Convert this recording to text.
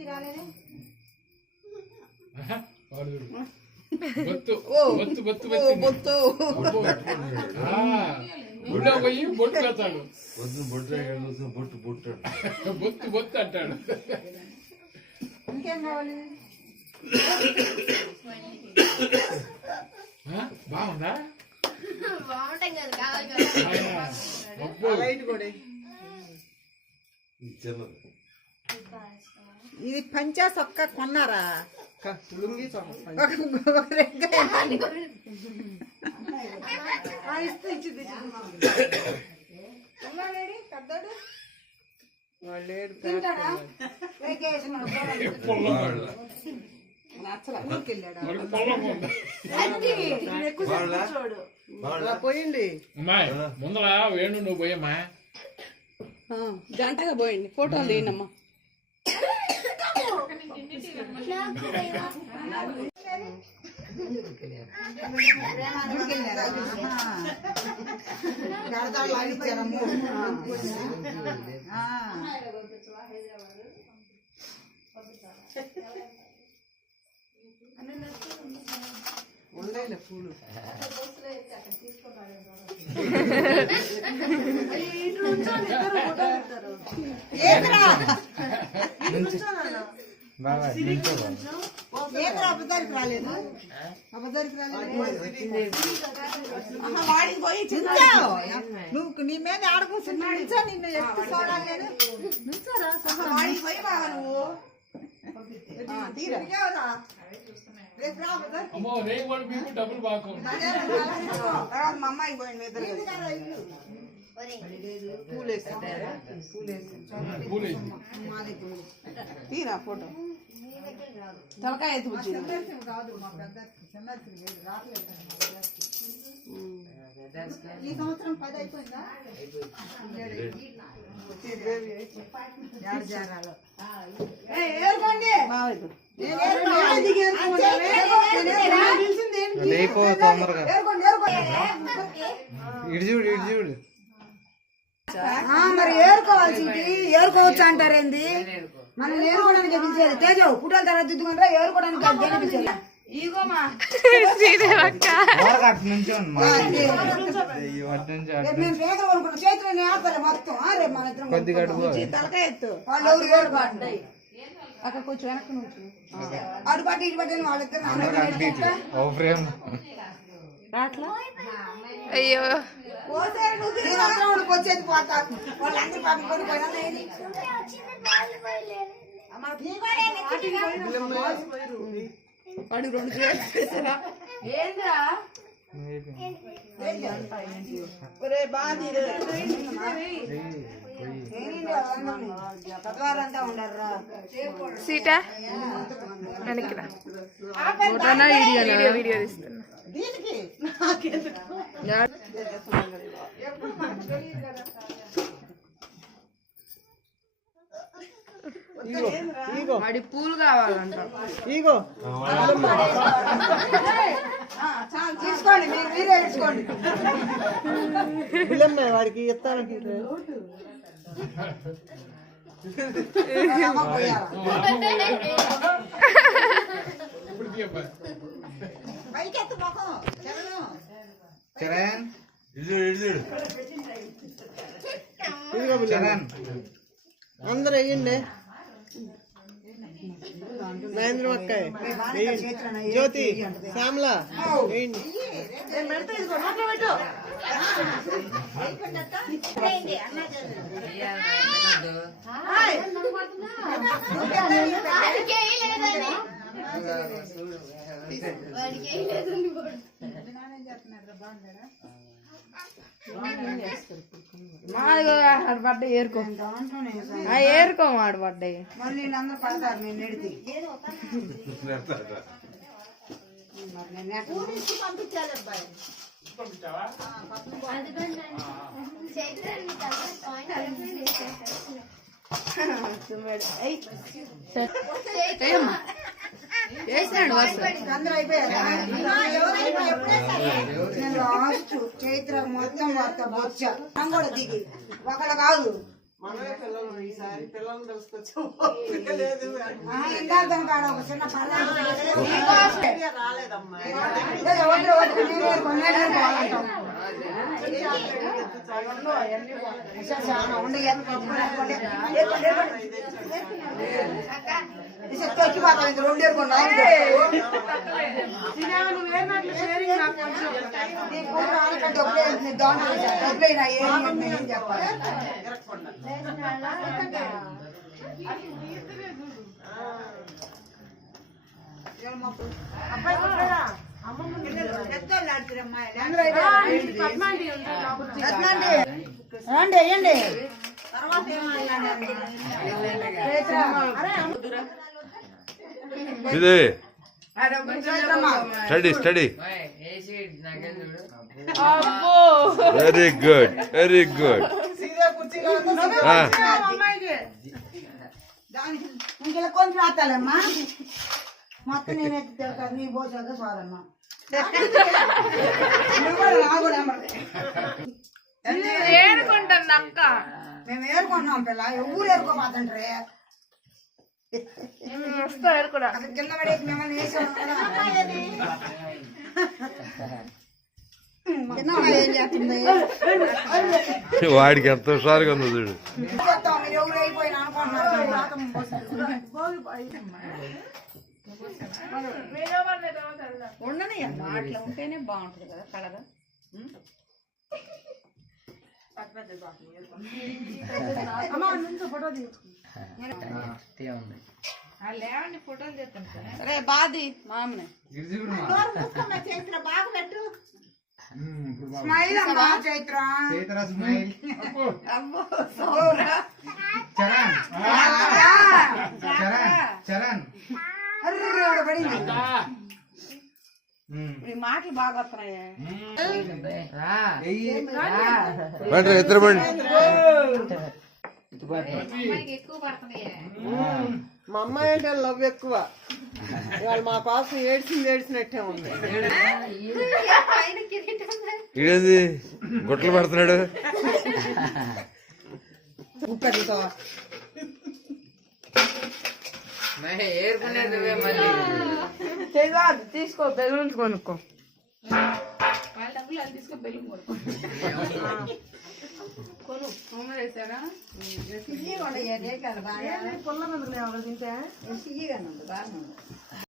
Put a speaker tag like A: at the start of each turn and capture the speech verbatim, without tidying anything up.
A: బొత్తు బొత్తు బొత్తు బొత్తు గుళ్ళో పోయి బొట్టు పెడతాడు. బొట్టు బొట్టు బొత్తు బొత్తు అంటాడు.
B: ఇంకేం కావాలి?
A: బాగుందా?
B: ఇది పంచా సొక్క కొన్నారా? పెద్దడు
C: పోయింది
A: ముందర వేణు నువ్వు పోయమ్మా.
C: జంటగా పోయింది. ఫోటోలు తీయనమ్మా. ఉండలే పూలు
B: అబద్ధానికి రాలేదు. అబద్ధానికి రాలేదు. నువ్వు నీ మీద ఆడకూర్చున్నా నిన్ను ఎప్పుడు చూడాలి నేను.
A: అమ్మో రేపు వాడు మీకు డబ్బులు బాగు
B: మా అమ్మాయి పోయింది.
C: తీరా ఫోటో తలకాయ
B: కాదు మా పెద్ద రావట్లేదు. ఈ సంవత్సరం పది అయిపోయిందా? మరి ఏరుకోవాల్సి ఏరుకోవచ్చు అంటారేంది? మనం ఏరుకోవడానికి పిలిచేది తేజో పుట్టల తర్వాత దిద్దుకుంటారా ఏరుకోవడానికి పిలిచేది. చేతులు ఆడతారు మొత్తం రేపు మన ఇద్దరం తలకాయ ఎత్తు. వాళ్ళు ఎవరు ఏరుకోండి అక్కడ కొంచెం వెనక్కి నుంచి అటు పట్టి ఇటు పట్టి వాళ్ళిద్దరు
D: అయ్యో
B: వచ్చేది పోతా వాళ్ళందరూ పాపం కొనుక్కోయినా
C: వాడు రెండు చేస్తారా ఏంద్రా
D: సీటా వెనక్కిరా వీడియో వీడియో తీస్తున్నా.
C: వాడి పూలు కావాలంట.
B: ఇగో తీసుకోండి మీరు మీరే తీసుకోండి. వాడికి ఇస్తానికి అందరూ వేయండి. మహేంద్ర అక్కాయ్ జ్యోతి శ్యామలా వేయండి.
C: పడ్డాయి ఏరుకో ఏరుకో మాడు పడ్డాయి.
B: మళ్ళీ వీళ్ళందరూ పడతారు. నేను నెడితే పంపించాలి అబ్బాయి. అందరూ అయిపోయారు. లాస్ట్ చైత్ర మొత్తం మొత్తం బొచ్చ కూడా దిగి ఒకళ్ళు కాదు
E: మనమే పిల్లలు ఈసారి పిల్లల్ని తెలుసుకొచ్చాం లేదు
B: ఇందాక కాడ ఒక చిన్న పర్లేదు
E: రాలేదమ్మా
B: వచ్చిపోతాం ఇంక రెండు ఏరుకున్నా డబ్బులైనా ఏం చెప్పాలి రండి వేయండి
A: ఇది study study very good very good
B: ఇంకెలా కొంచెం రాతాలమ్మా మొత్తం నేను ఎత్తి నీ పోసాక చాలమ్మా
C: ఏడుకుంటాను అక్క.
B: మేము ఏరుకున్నాం పిల్ల ఊరు ఏరుకోపోతుంటారే
C: వస్తా ఏడుకోడా.
B: అసలు కింద పడేసి మిమ్మల్ని వేసాం ఏం చేస్తుంది
A: వాడికి ఎంత హుషారుగా ఉందో చూడు.
B: చెప్తాం మీరు ఎవరు అయిపోయినా అనుకుంటున్నారు ఉండని అట్లా ఉంటేనే బాగుంటుంది కదా కలర్ ఫోటోలు తెస్తాను సరే బాది మామని బాగా పెట్టు స్మైల్ అమ్మా చైత్ర ఈ మాటలు బాగా వస్తున్నాయి
A: ఇద్దరు బండి
E: మా అమ్మాయి అంటే లవ్ ఎక్కువ ఇవాళ మా కోసం ఏడ్చింది ఏడ్చినట్టే ఉంది
A: ఇదేంది గుట్టలు పెడుతున్నాడు.
C: తీసుకో బెలూన్స్ కొనుక్కో.
B: బాగా